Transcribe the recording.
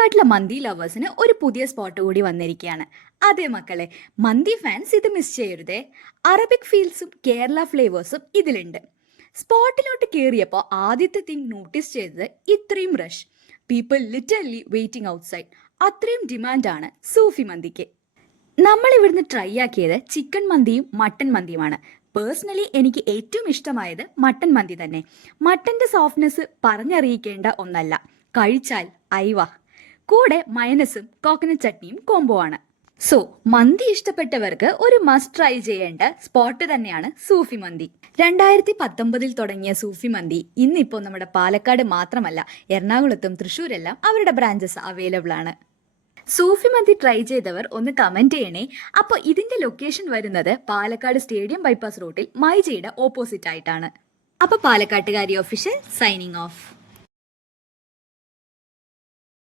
പാലക്കാട്ടിലെ മന്തി ലവേഴ്സിന് ഒരു പുതിയ സ്പോട്ട് കൂടി വന്നിരിക്കുകയാണ്. അതെ മക്കളെ, മന്തി ഫാൻസ് ഇത് മിസ് ചെയ്യരുതേ. അറബിക് ഫീൽസും കേരള ഫ്ലേവേഴ്സും ഇതിലുണ്ട്. സ്പോട്ടിലോട്ട് കയറിയപ്പോൾ ആദ്യത്തെ തിങ് നോട്ടീസ് ചെയ്തത് ഇത്രയും rush, people literally waiting outside. അത്രയും ഡിമാൻഡാണ് സൂഫി മന്തിക്ക്. നമ്മൾ ഇവിടുന്ന് ട്രൈ ആക്കിയത് ചിക്കൻ മന്തിയും മട്ടൻ മന്തിയുമാണ്. പേഴ്സണലി എനിക്ക് ഏറ്റവും ഇഷ്ടമായത് മട്ടൻ മന്തി തന്നെ. മട്ടൻ്റെ സോഫ്റ്റ്നെസ് പറഞ്ഞറിയിക്കേണ്ട ഒന്നല്ല, കഴിച്ചാൽ ഐവ. കൂടെ മയനസും കോക്കനട്ട് ചട്നിയും കോംബോ ആണ്. സോ മന്തി ഇഷ്ടപ്പെട്ടവർക്ക് ഒരു മസ്റ്റ് ട്രൈ ചെയ്യേണ്ട സ്പോട്ട് തന്നെയാണ് സൂഫി മന്തി. 2019 തുടങ്ങിയ സൂഫി മന്തി ഇന്നിപ്പോൾ നമ്മുടെ പാലക്കാട് മാത്രമല്ല, എറണാകുളത്തും തൃശ്ശൂരെല്ലാം അവരുടെ ബ്രാഞ്ചസ് അവൈലബിൾ ആണ്. സൂഫി മന്തി ട്രൈ ചെയ്തവർ ഒന്ന് കമന്റ് ചെയ്യണേ. അപ്പോൾ ഇതിന്റെ ലൊക്കേഷൻ വരുന്നത് പാലക്കാട് സ്റ്റേഡിയം ബൈപ്പാസ് റൂട്ടിൽ മൈജിയുടെ ഓപ്പോസിറ്റ് ആയിട്ടാണ്. അപ്പോൾ പാലക്കാട്ടുകാരി ഒഫീഷ്യൽ സൈനിങ് ഓഫ്.